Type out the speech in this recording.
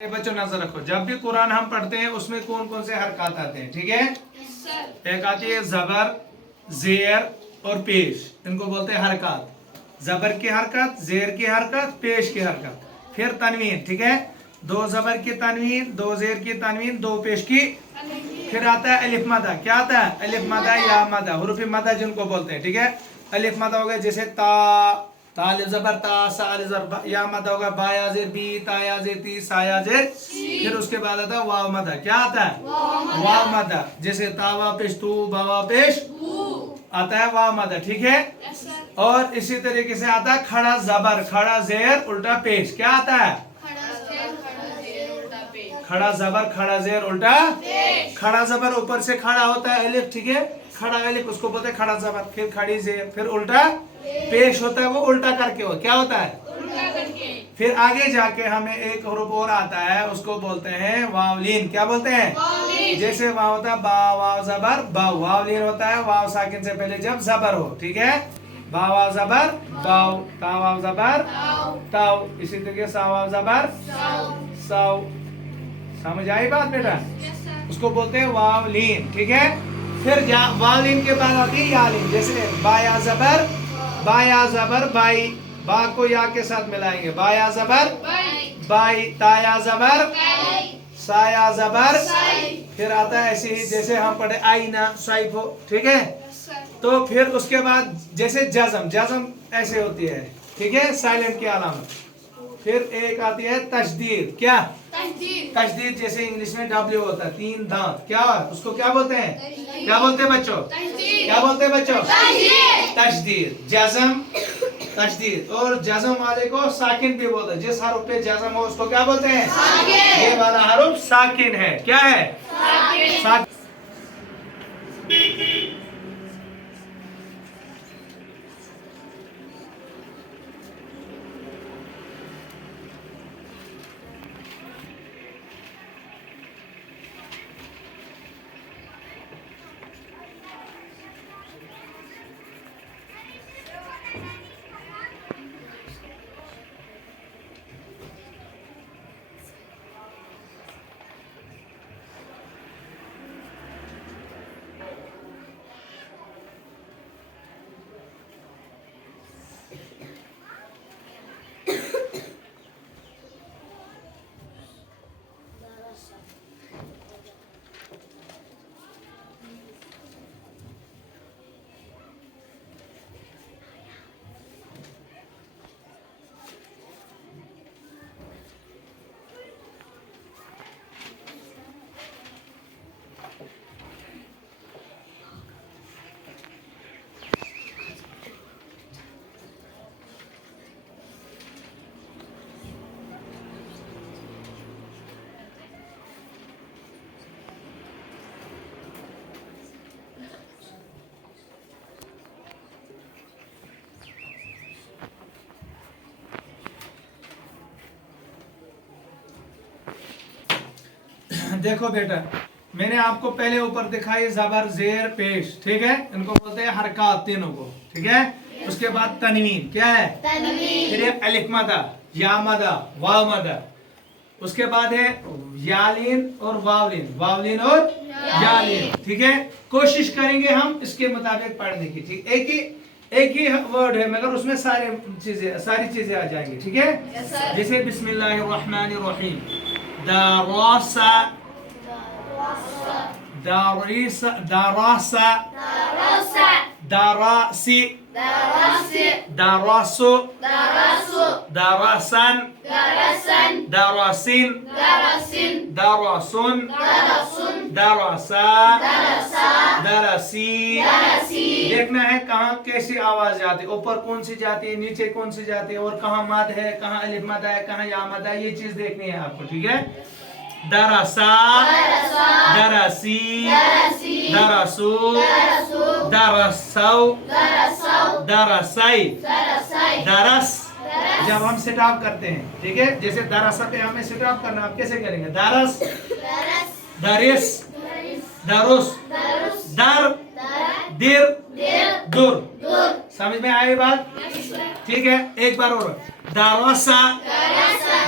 बच्चों नजर रखो, जब भी कुरान हम पढ़ते हैं उसमें कौन कौन से हरकत आते हैं, ठीक है। एक आती है जबर, जेर और पेश, इनको बोलते हैं हरकत। जबर की हरकत, जेर की हरकत, पेश की हरकत। फिर तनवीन, ठीक है, दो जबर की तनवीन, दो जेर की तनवीन, दो पेश की। फिर आता है अलिफ मदा, क्या आता है, अलिफ मदा या मदा, हुरूफ मदा जिनको बोलते हैं, ठीक है। अलिफ मदा हो गया जैसे ता, ताल जबर ता, साल जबर, या मदा होगा बा या जेर बी, ता या जेर ती, सा या जेर। फिर उसके बाद आता है वाव मदा, क्या आता है, वाव मदा, जैसे तावा पेश तू, बावा पेश आता है वाव मदा, ठीक है। और इसी तरीके से आता है खड़ा जबर, खड़ा जेर उल्टा पेश, क्या आता है, खड़ा जबर, खड़ा जेर उल्टा। खड़ा जबर ऊपर से खड़ा होता है अलिफ, ठीक है, खड़ा अलिफ उसको बोलते हैं खड़ा जबर। फिर खड़ी जेर, फिर उल्टा पेश होता है, वो उल्टा करके हो, क्या होता है, उल्टा करके। फिर आगे जाके हमें एक हुरूफ और आता है, उसको बोलते हैं वावलीन, क्या बोलते हैं, जैसे वाव होता है बा, वाव जबर बाव, वावलीन होता है वाव साकिन से पहले जब जबर हो, ठीक है, बा वाव जबर बाव, ता वाव जबर ताव, इसी तरीके सा वाव जबर साव। समझ आई बात बेटा, उसको बोलते हैं वावलीन, ठीक है। फिर वावलीन के बाद आती है यालीन, जैसे बाया जबर, बाया जबर बाई, बा को या के साथ मिलाएंगे, बाया जबर बाई, ताया जबर साया जबर। फिर आता है ऐसे ही जैसे हम पढ़े आईना साइफो, ठीक है। तो फिर उसके बाद जैसे जज़म, जज़म ऐसे होती है, ठीक है, साइलेंट की अलामत। फिर एक आती है तशदीद, क्या, तशदीद, जैसे इंग्लिश में डब्ल्यू होता है, तीन दांत, क्या उसको क्या बोलते हैं, क्या बोलते हैं बच्चों, क्या बोलते हैं बच्चों, तशदीद, जज़म, तशदीद। और जज़म वाले को साकिन भी बोलते हैं, जिस हरुफ पे जज़म हो उसको क्या बोलते हैं, ये वाला हरुफ साकिन है, क्या है, साकिन। देखो बेटा, मैंने आपको पहले ऊपर दिखाई जबर जेर पेश, ठीक है, इनको बोलते हैं हरकत तीनों को, ठीक है। उसके बाद तनवीन, क्या है, तनवीन। फिर अलिफ मदा, या मदा, वाव मदा। उसके बाद है यालीन और वावलीन, वावलीन और यालीन, ठीक है। कोशिश करेंगे हम इसके मुताबिक पढ़ने की, ठीक, एक ही वर्ड है मगर उसमें सारी चीजें आ जाएंगी, ठीक है। जैसे बिस्मिल्लाहिर्रहमानिर्रहीम, दारासा, दारिसा, दारासा, दारासी, दारासु, दारासन, दारासिन, दारासुन, दारासा, दारासी। देखना है कहाँ कैसी आवाज जाती है, ऊपर कौन सी जाती है, नीचे कौन सी जाती है, और कहाँ मद है, कहाँ अलिफ मद है, कहाँ या मद है, ये चीज देखनी है आपको, ठीक है। दरसा, दरसी, दरसू, दरसौ, दरसई, दरस। जब हम सेट अप करते हैं, ठीक है, जैसे दरसा पे हमें सेट अप करना, आप कैसे करेंगे, दरस, दरिस, दरुस, दर, दिर, दुर। समझ में आई बात, ठीक है। एक बार और, दरसा,